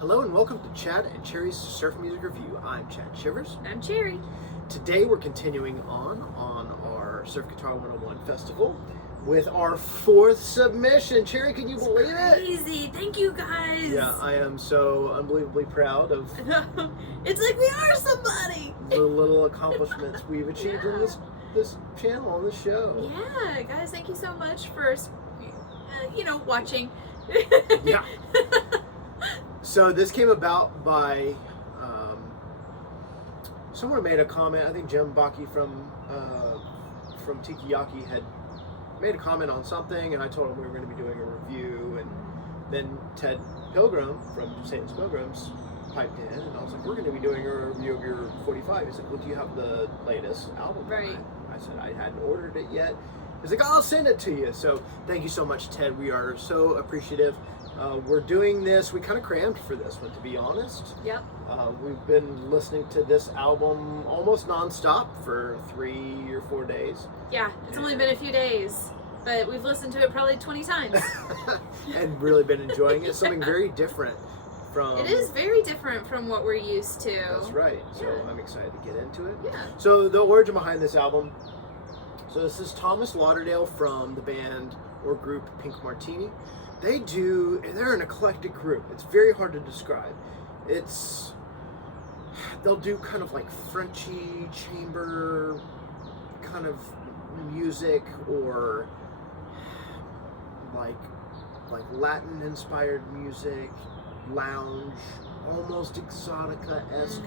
Hello and welcome to Chad and Cherry's Surf Music Review. I'm Chad Shivers. I'm Cherry. Today we're continuing on our Surf Guitar 101 Festival with our fourth submission. Cherry, can you believe it? Crazy. Thank you guys. Yeah, I am so unbelievably proud of It's like we are somebody. the little accomplishments we've achieved in this channel, on this show. Yeah, guys, thank you so much for, watching. Yeah. So this came about by someone made a comment. I think Jim Baki from Sukiyaki had made a comment on something, and I told him we were going to be doing a review, and then Ted Pilgrim from Satan's Pilgrims piped in, and I was like, we're going to be doing a review of your 45. He said, well, do you have the latest album? Right. I said I hadn't ordered it yet. He's like, I'll send it to you. So thank you so much, Ted. We are so appreciative. We're doing this. We kind of crammed for this one, to be honest. Yep. We've been listening to this album almost nonstop for 3 or 4 days. Yeah, it's only been a few days, but we've listened to it probably 20 times. And really been enjoying it. Something very different from... It is very different from what we're used to. That's right. So Yeah. I'm excited to get into it. Yeah. So the origin behind this album. So this is Thomas Lauderdale from the band or group Pink Martini. They're an eclectic group. It's very hard to describe. They'll do kind of like Frenchy chamber kind of music, or like Latin inspired music, lounge, almost exotica-esque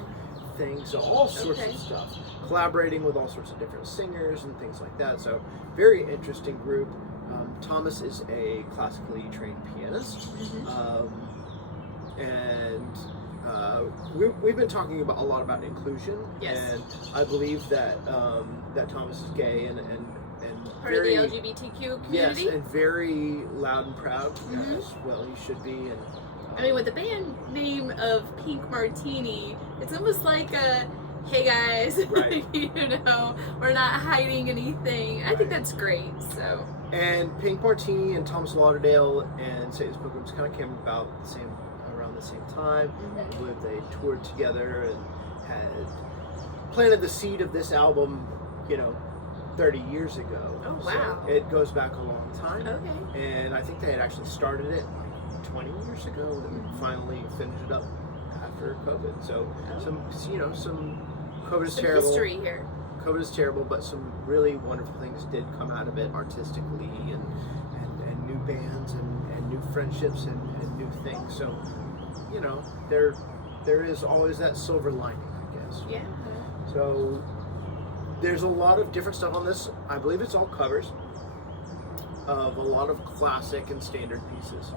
things, so all sorts of stuff, collaborating with all sorts of different singers and things like that. So very interesting group. Thomas is a classically trained pianist, and we've been talking a lot about inclusion. Yes. And I believe that that Thomas is gay and Part very, of the LGBTQ community. yes, and very loud and proud, as well he should be. And I mean, with the band name of Pink Martini, it's almost like a, hey guys, Right. we're not hiding anything. I think that's great. So. And Pink Martini and Thomas Lauderdale and Satan's Pilgrims kind of came about around the same time. I believe they toured together and had planted the seed of this album, 30 years ago. Oh, wow. So it goes back a long time. Okay. And I think they had actually started it like 20 years ago and finally finished it up after COVID. So some COVID is Some terrible. history here. COVID is terrible, but some really wonderful things did come out of it artistically, and new bands and new friendships and new things. So, there is always that silver lining, I guess. Yeah. So there's a lot of different stuff on this. I believe it's all covers of a lot of classic and standard pieces.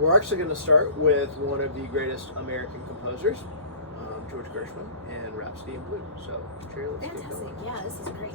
We're actually going to start with one of the greatest American composers, George Gershwin, and Rhapsody in Blue. So, Cherry, let's get Fantastic. going. Yeah, this is great.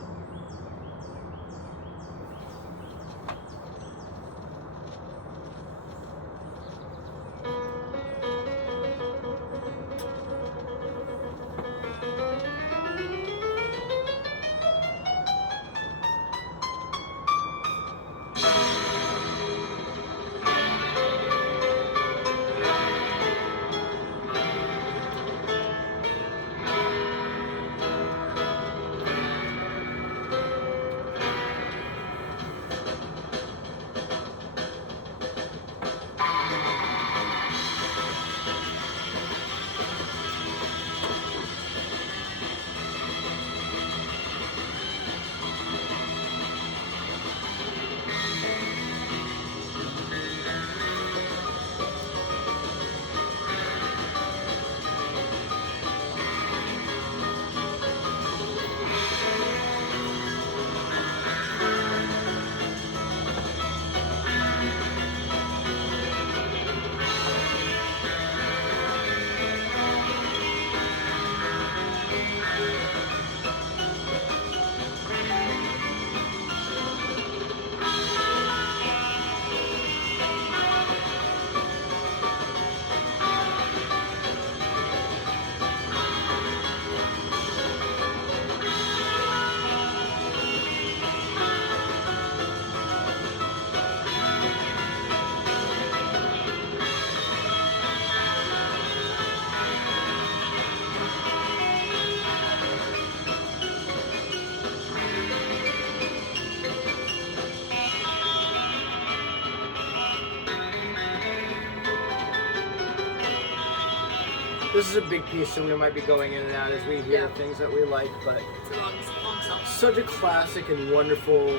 this is a big piece, so we might be going in and out as we hear things that we like, but It's a long song. such a classic and wonderful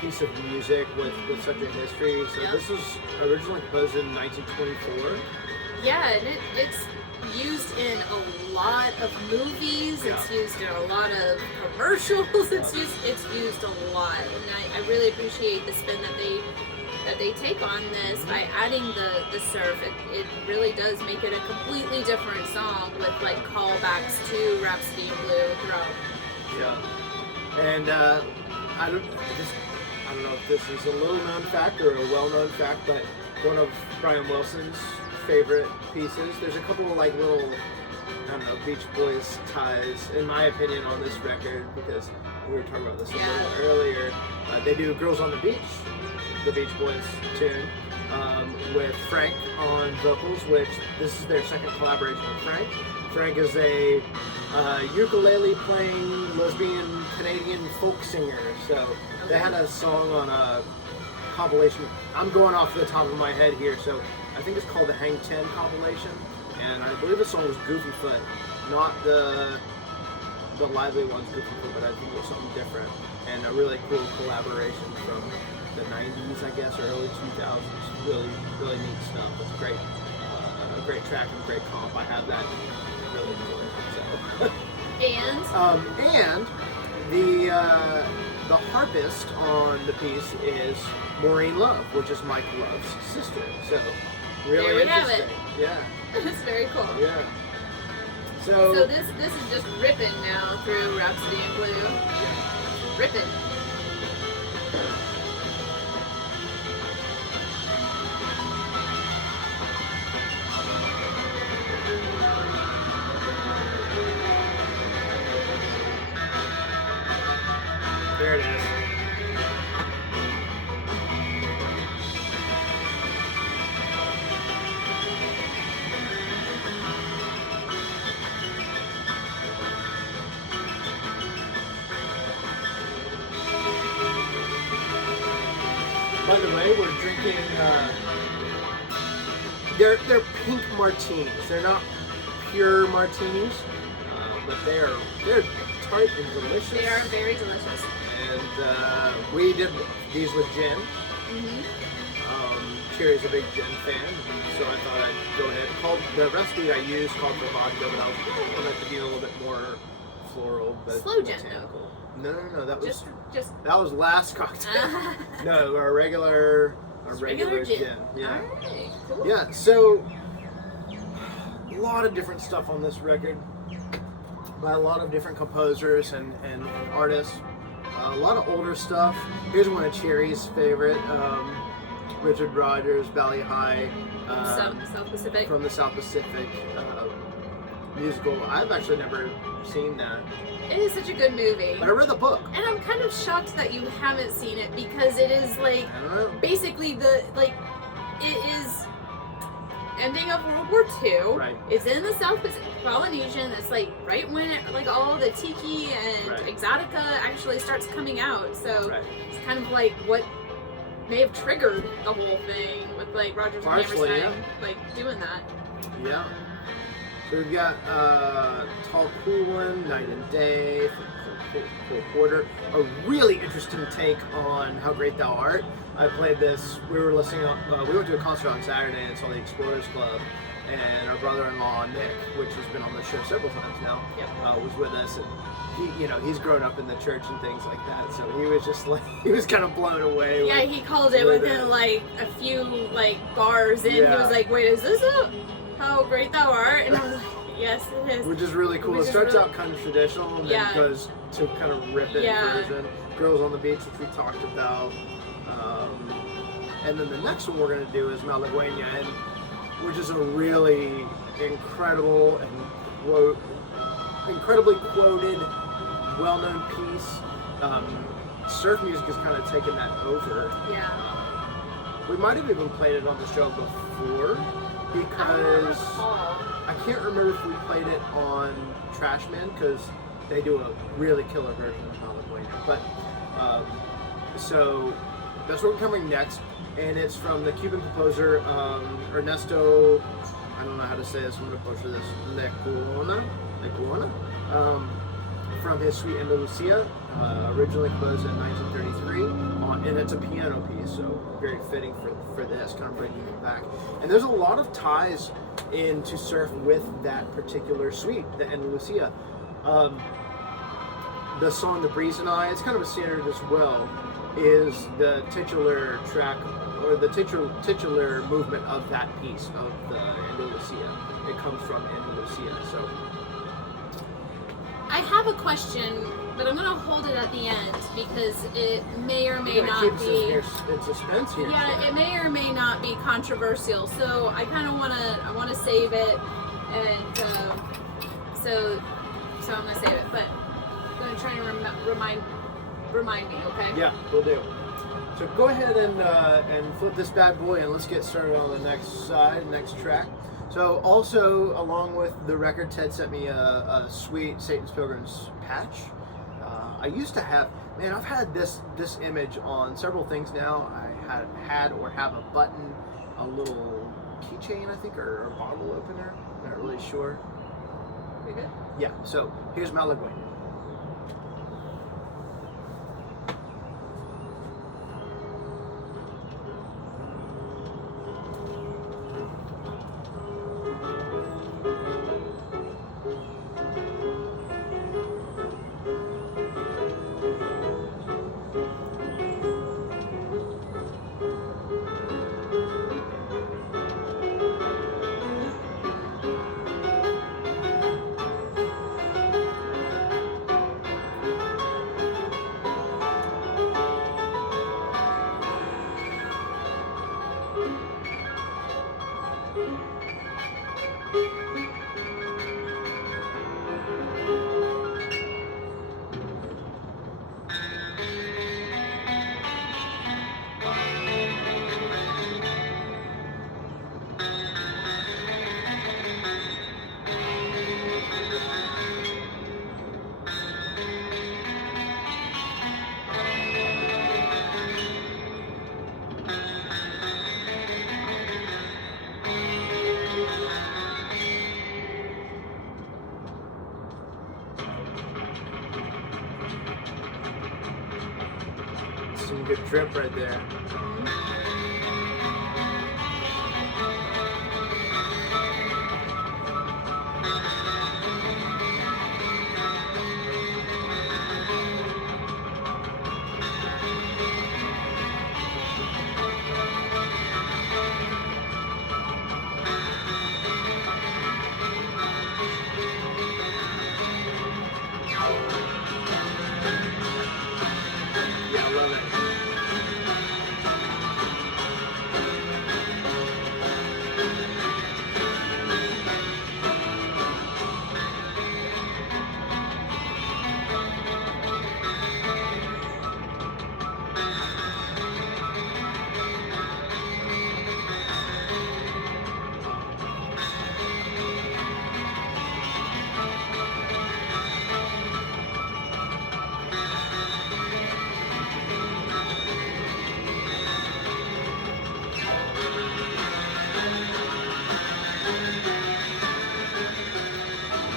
piece of music with such a history. So this was originally composed in 1924. Yeah, and it's used in a lot of movies. It's used in a lot of commercials. It's used a lot, and I really appreciate the spin that they take on this by adding the surf. It really does make it a completely different song with like callbacks to Rhapsody in Blue throughout. Yeah, and I don't know if this is a little known fact or a well known fact, but one of Brian Wilson's favorite pieces. There's a couple of like little, I don't know, Beach Boys ties, in my opinion, on this record, because we were talking about this a little earlier. They do Girls on the Beach, the Beach Boys tune, with Frank on vocals, which this is their second collaboration with Frank. Frank is a ukulele playing lesbian Canadian folk singer, so they had a song on a compilation. I'm going off the top of my head here, so I think it's called the Hang 10 compilation, and I believe the song was Goofy Foot, not the lively ones Goofy Foot, but I think it was something different, and a really cool collaboration from the 90s, I guess, or early 2000s. Really, really neat stuff. It's great, a great track and great comp. I have that really cool. So. And the harpist on the piece is Maureen Love, which is Mike Love's sister. So really interesting. Yeah. It's very cool. Yeah. So this is just ripping now through Rhapsody in Blue. Yeah. Ripping. There it is. By the way, we're drinking, they're pink martinis. They're not pure martinis, but they're tart and delicious. They are very delicious. And we did these with gin. Cherry's a big gin fan, so I thought I'd go ahead. The recipe I used called for vodka, but I wanted it to be a little bit more floral. But slow gin, botanical. No, that was just that was last cocktail. No, our regular gin. Yeah. All right, cool. Yeah. So a lot of different stuff on this record by a lot of different composers and artists. A lot of older stuff. Here's one of Cherry's favorite. Richard Rodgers, Valley High. South Pacific. From the South Pacific musical. I've actually never seen that. It is such a good movie. But I read the book. And I'm kind of shocked that you haven't seen it, because it is like basically it is ending of World War II. Right. It's in the South Pacific, Polynesian. It's like right when all the tiki and exotica actually starts coming out. So it's kind of like what may have triggered the whole thing with like Rodgers and Hammerstein doing that. Yeah. So we've got Tall Cool One, Night and Day, Cool Quarter. A really interesting take on How Great Thou Art. I played this. We were listening. We went to a concert on Saturday and saw the Explorers Club, and our brother-in-law Nick, which has been on the show several times now, was with us. And he's grown up in the church and things like that, so he was just like, he was kind of blown away. Yeah, he called it within like a few bars in. He was like, "Wait, is this How Great Thou Art?" And I was like, "Yes, it is." Which is really cool. It starts out kind of traditional and then goes to kind of rip it version. Girls on the Beach, which we talked about. And then the next one we're going to do is Malagueña, which is a really incredible and incredibly quoted, well-known piece. Surf music has kind of taken that over. Yeah. We might have even played it on the show before, because I can't remember if we played it on Trashman, because they do a really killer version of Malagueña. But so that's what we're covering next, and it's from the Cuban composer Ernesto I don't know how to say this, I'm going to butcher this, Lecuona, from his Suite Andalusia, originally composed in 1933, and it's a piano piece, so very fitting for this, kind of bringing it back. And there's a lot of ties into surf with that particular suite, the Andalusia. The song "The Breeze and I," it's kind of a standard as well, is the titular track, or the titular movement of that piece of the Andalusia. It comes from Andalusia, so. I have a question, but I'm going to hold it at the end because it may or may not be. In suspense here. Yeah, it may or may not be controversial. So I kind of I want to save it, and so I'm going to save it. But I'm going to try and remind me, okay? Yeah, we'll do. So go ahead and flip this bad boy, and let's get started on the next track. So also, along with the record, Ted sent me a sweet Satan's Pilgrims patch. I used to have, man, I've had this image on several things now. I had or have a button, a little keychain, I think, or a bottle opener. Not really sure. We good? Yeah, so here's Malagueña. Some good drip right there. Yeah, I love it.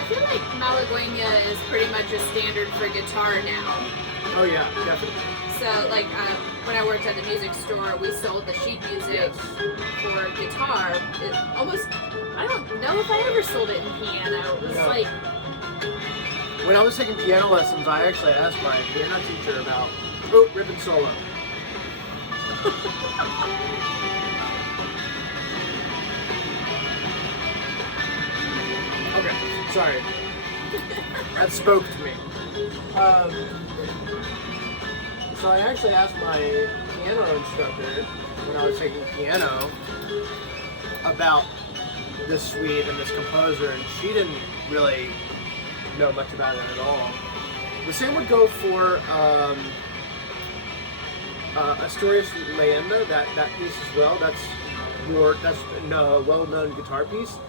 I feel like Malagueña is pretty much a standard for guitar now. Oh yeah, definitely. So, like, when I worked at the music store, we sold the sheet music for guitar. It almost, I don't know if I ever sold it in piano. It was No. like, When I was taking piano lessons, I actually asked my piano teacher about ribbon solo. Okay, sorry. That spoke to me. So I actually asked my piano instructor when I was taking piano about this suite and this composer, and she didn't really know much about it at all. The same would go for Astorias Leyenda, that piece as well. That's a well-known guitar piece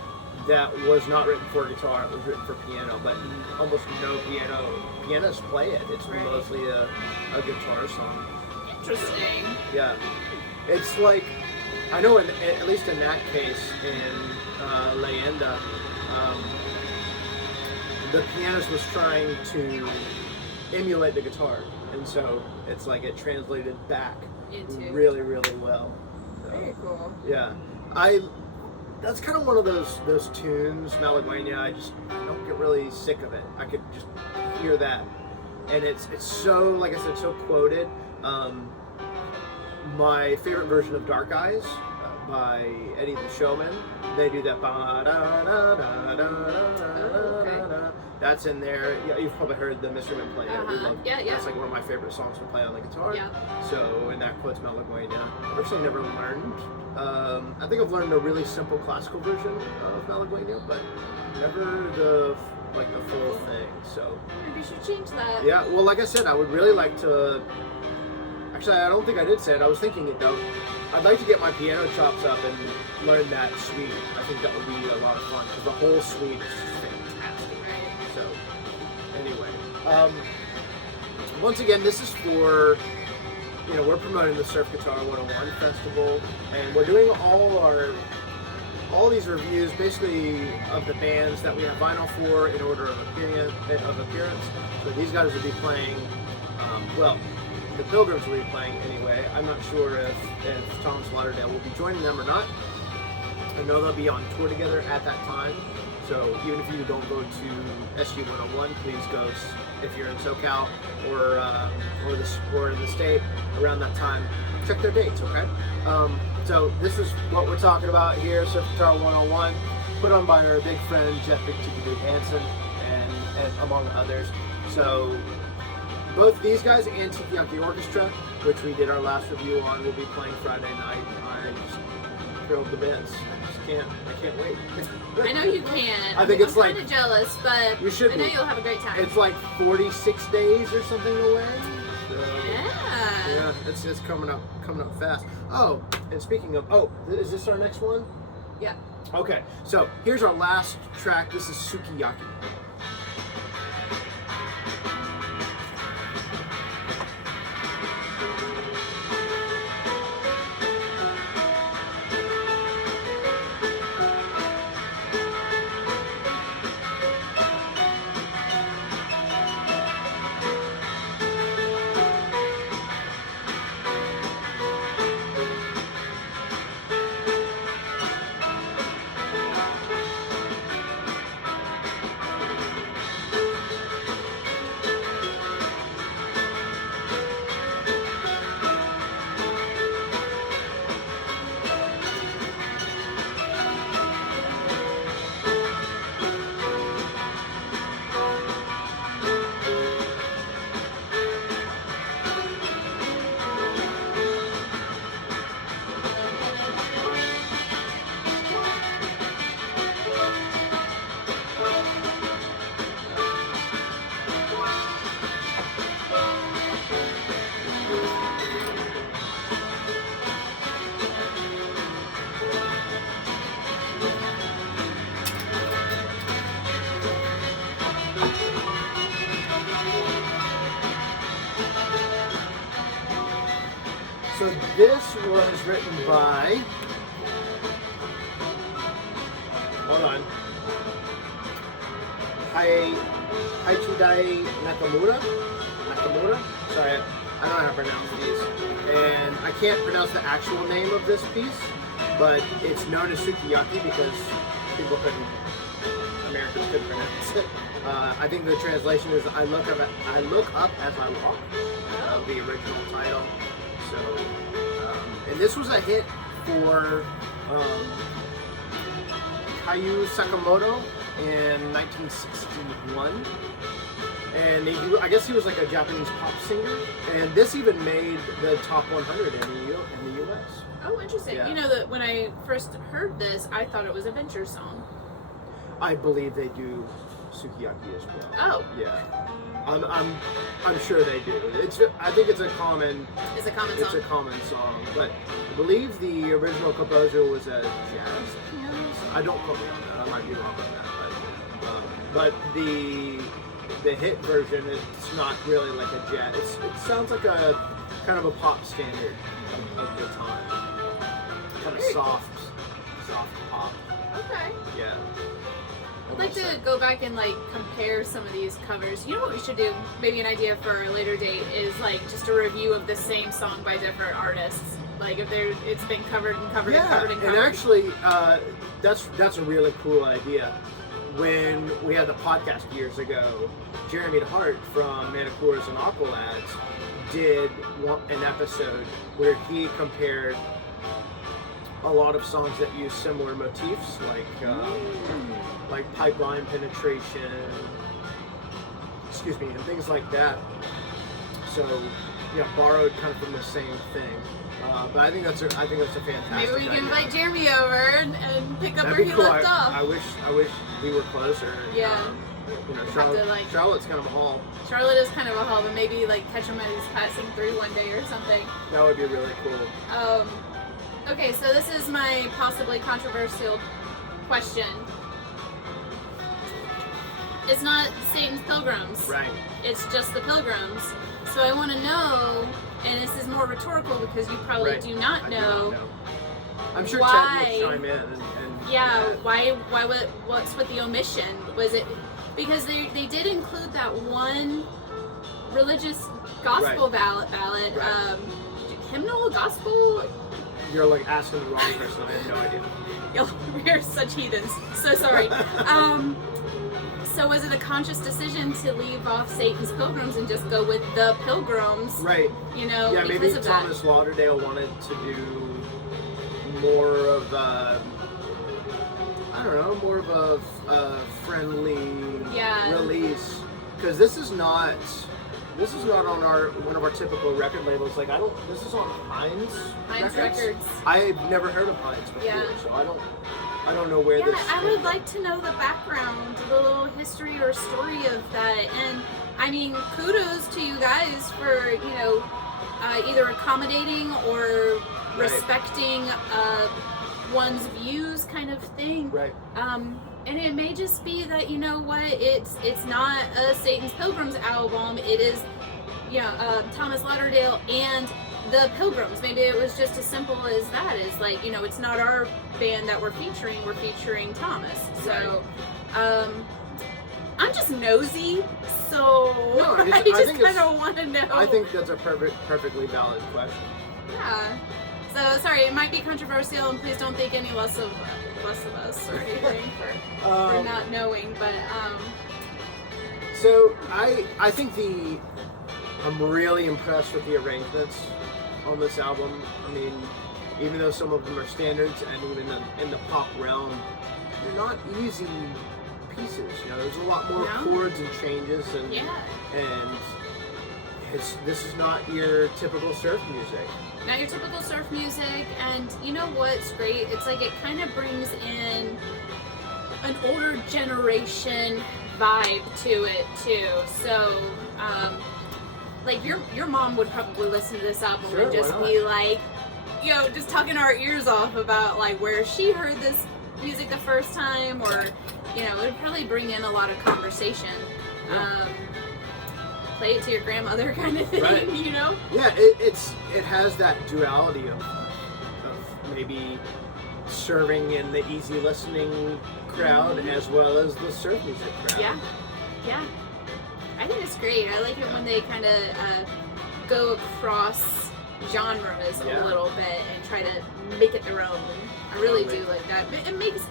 that was not written for guitar. It was written for piano, but almost no pianists play it. It's Right. mostly a guitar song. interesting. Yeah, it's like I know, at least in that case, in Leyenda, the pianist was trying to emulate the guitar, and so it's like it translated back into really, really well. So, very cool. yeah, that's kind of one of those tunes, Malagueña. I don't get really sick of it. I could just hear that, and it's so, like I said, so quoted. My favorite version of Dark Eyes by Eddie the Showman, they do that. That's in there. Yeah, you've probably heard the Mysterymen play it. Yeah. That's like one of my favorite songs to play on the guitar. Yeah. So, and that quotes Malagueña. I've actually never learned. I think I've learned a really simple classical version of Malagueña, but never the full thing. So maybe you should change that. yeah. Well, like I said, I would really like to. Actually, I don't think I did say it. I was thinking it though. I'd like to get my piano chops up and learn that suite. I think that would be a lot of fun because the whole suite is just fantastic. Right. So, anyway, once again, this is for, we're promoting the Surf Guitar 101 Festival, and we're doing all these reviews basically of the bands that we have vinyl for in order of appearance. So these guys will be playing, the Pilgrims will be playing anyway. I'm not sure if Thomas Lauderdale will be joining them or not. I know they'll be on tour together at that time. So even if you don't go to SG 101, please go if you're in SoCal or in the state around that time. Check their dates, okay? So this is what we're talking about here, Surf Guitar 101, put on by our big friend Jeff Big Tiki Dude Hansen and among others. So both these guys and Sukiyaki Orchestra, which we did our last review on, will be playing Friday night. I just thrilled the bits. I can't wait. I know you can. I think it's I'm kind of jealous, but you should I know you'll have a great time. It's like 46 days or something away. So, yeah. It's coming up fast. Oh, and speaking of, is this our next one? Yeah. Okay, so here's our last track. This is Sukiyaki. So this was written by, hold on, Haichidai Nakamura? Sorry, I don't know how to pronounce these. And I can't pronounce the actual name of this piece, but it's known as Sukiyaki because Americans couldn't pronounce it. I think the translation is I look up as I walk, the original title. So, and this was a hit for Kayu Sakamoto in 1961. And I guess he was like a Japanese pop singer. And this even made the top 100 in the U.S. Oh, interesting. Yeah. You know that when I first heard this, I thought it was a Venture song. I believe they do Sukiyaki as well. Oh. Yeah. I'm sure they do. I think it's a common. It's a common song. It's a common song, but I believe the original composer was a jazz pianist. I don't quote me on that. I might be wrong on that, but the hit version, it's not really like a jazz. It sounds like a kind of a pop standard of the time. kind of Very soft pop. Okay. Yeah. I'd like to go back and like compare some of these covers. You know what we should do? Maybe an idea for a later date is like just a review of the same song by different artists. Like if it's been covered and covered and covered and covered. And actually, that's a really cool idea. When we had the podcast years ago, Jeremy Hart from Manicours and Aqualads did an episode where he compared a lot of songs that use similar motifs, like pipeline penetration, and things like that. So, borrowed kind of from the same thing. But I think that's a fantastic Maybe we can idea. invite Jeremy over and pick up That'd where be he cool. left off. I wish we were closer. Yeah. Charlotte's kind of a haul. Charlotte is kind of a haul, but maybe like catch him as he's passing through one day or something. That would be really cool. Okay, so this is my possibly controversial question. It's not Satan's Pilgrims. Right. It's just the Pilgrims. So I want to know, and this is more rhetorical because you probably do not know. I'm sure why, Chad will chime in. What's with the omission? Was it because they did include that one religious gospel ballad, hymnal gospel? You're like asking the wrong person. I have no idea. We're such heathens. So sorry. So was it a conscious decision to leave off Satan's Pilgrims and just go with the Pilgrims? Right. Yeah, maybe because of Thomas Lauderdale wanted to do more of a friendly release, because this is not on one of our typical record labels. Like this is on Heinz Records. I've never heard of Heinz before, so I don't know where this. Yeah, I would like to know the background, the little history or story of that. And I mean, kudos to you guys for either accommodating or respecting one's views, kind of thing. Right. And it may just be that it's not a Satan's Pilgrims album. It is, Thomas Lauderdale and the Pilgrims. Maybe it was just as simple as that. Is like, it's not our band that we're featuring Thomas. So, I'm just nosy. So I just kind of want to know. I think that's a perfectly valid question. Yeah. So sorry, it might be controversial, and please don't think any less of us or anything for not knowing. But so I think I'm really impressed with the arrangements on this album. I mean, even though some of them are standards, and even in the pop realm, they're not easy pieces. There's a lot more chords and changes, and this is not your typical surf music. Not your typical surf music, and you know what's great? It's like it kind of brings in an older generation vibe to it too. So, like your mom would probably listen to this album and just be like, just talking our ears off about like where she heard this music the first time, or it would probably bring in a lot of conversation. Play it to your grandmother kind of thing, right. Yeah, it has that duality of maybe serving in the easy listening crowd as well as the surf music crowd. Yeah. I think it's great. I like it when they kind of go across genres a little bit and try to make it their own. I really do like that. It makes,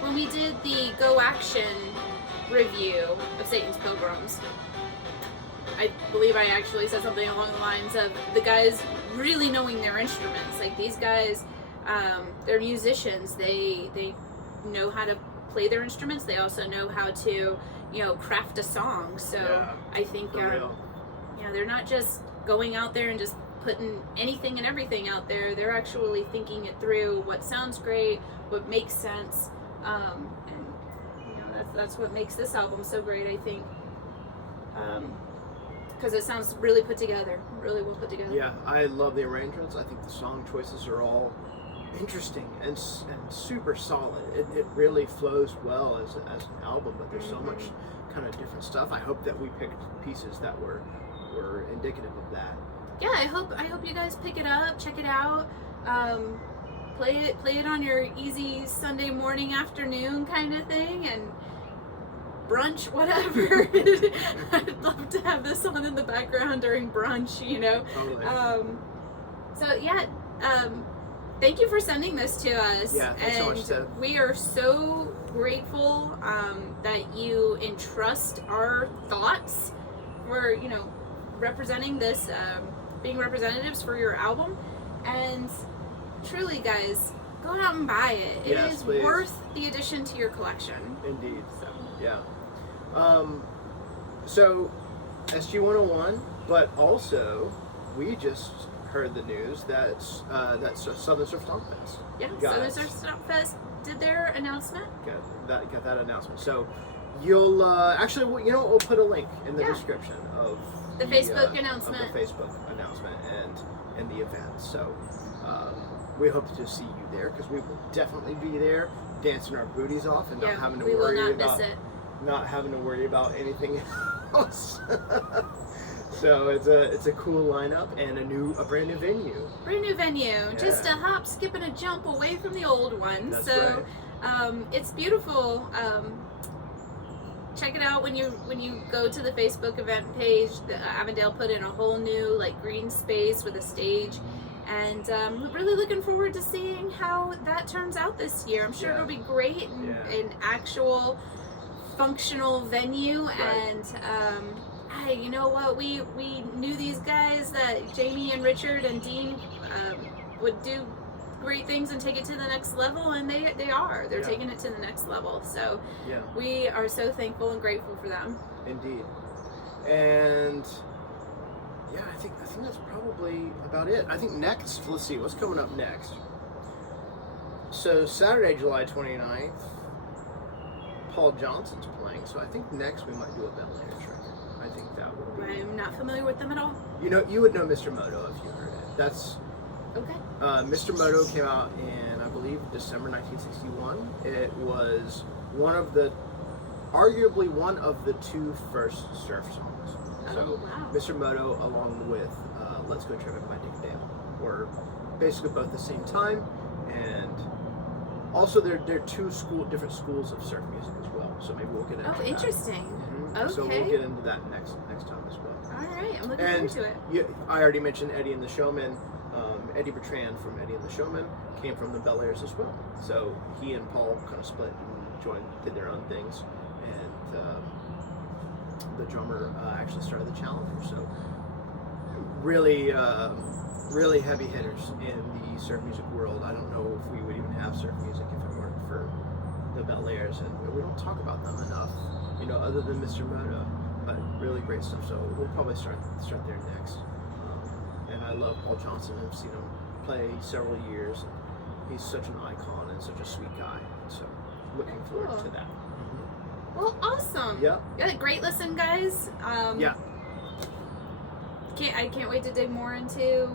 when we did the Go Action review of Satan's Pilgrims, I believe I actually said something along the lines of the guys really knowing their instruments. Like these guys, they're musicians. They know how to play their instruments. They also know how to, craft a song. So I think, they're not just going out there and just putting anything and everything out there. They're actually thinking it through. What sounds great, what makes sense, and that's what makes this album so great, I think. Because it sounds really put together, really well put together. Yeah, I love the arrangements. I think the song choices are all interesting and super solid. It really flows well as an album, but there's so much kind of different stuff. I hope that we picked pieces that were indicative of that. Yeah, I hope you guys pick it up, check it out. play it on your easy Sunday morning, afternoon kind of thing, and brunch, whatever. I'd love to have this on in the background during brunch, you know. Totally. So yeah, thank you for sending this to us. Yeah, thanks so much, Ted. We are so grateful that you entrust our thoughts for, you know, representing this, being representatives for your album. And truly, guys, go out and buy it. It Yes, is please. worth the addition to your collection. Indeed. So. Yeah. So, SG 101, but also we just heard the news that Southern Surf Stomp Fest. Yeah, got Southern Surf Stomp Fest did their announcement. Got that announcement. So you'll actually, you know, we'll put a link in the Yeah. description of The Facebook announcement. Of the Facebook announcement and the event. So we hope to see you there, because we will definitely be there, dancing our booties off and not having to we worry will not about miss it. not having to worry about anything else. So it's a cool lineup and a brand new venue. Brand new venue, Yeah. just a hop, skip, and a jump away from the old one. That's so right. it's beautiful. Check it out when you go to the Facebook event page. Avondale put in a whole new like green space with a stage, and we're really looking forward to seeing how that turns out this year. I'm sure Yeah. it'll be great in an actual functional venue. Right. And hey, you know what? We knew these guys, that Jamie and Richard and Dean would do great things and take it to the next level, and they are. They're taking it to the next level. So Yeah. we are so thankful and grateful for them. Indeed. And yeah, I think that's probably about it. I think next, let's see, what's coming up next? So Saturday, July 29th, Paul Johnson's playing. So I think next we might do a Bel Air trick. I think that would be. I'm not familiar with them at all. You know, you would know Mr. Moto if you heard it. That's Okay. Mr. Moto came out in, I believe, December 1961. It was arguably one of the two first surf songs. Oh, So wow. Mr. Moto, along with Let's Go Trippin' by Dick Dale, were basically both the same time, and also they're two different schools of surf music as well. So maybe we'll get into that. Oh, interesting. Mhm. So we'll Okay. get into that next time as well. All right, I'm looking And forward to it. I already mentioned Eddie and the Showman. Eddie Bertrand from Eddie and the Showman came from the Bel Airs as well. So he and Paul kind of split and did their own things. And the drummer actually started the Challenger. So really, really heavy hitters in the surf music world. I don't know if we would even have surf music if it weren't for the Bel Airs. And we don't talk about them enough, you know, other than Mr. Moto. But really great stuff. So we'll probably start there next. And I love Paul Johnson. I've seen him play several years. He's such an icon and such a sweet guy. So looking forward Cool. to that. Well, awesome. Yeah. You had a great listen, guys. Yeah. I can't wait to dig more into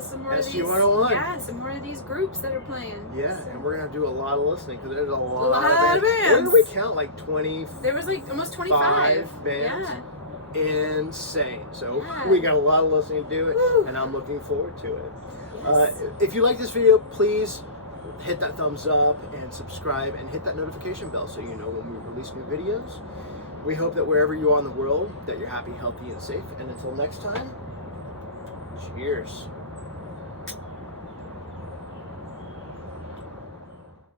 some more of SG these. 101. Yeah, some more of these groups that are playing. Yeah, So- and we're gonna do a lot of listening because there's a lot lot of of bands. What bands. did we count? Like 20. There was like almost 25 bands. Yeah. Insane. So Yeah. we got a lot of listening to do it, Woo. and I'm looking forward to it. Yes. If you like this video, please hit that thumbs up and subscribe and hit that notification bell so you know when we release new videos. We hope that wherever you are in the world, that you're happy, healthy, and safe. And until next time, cheers.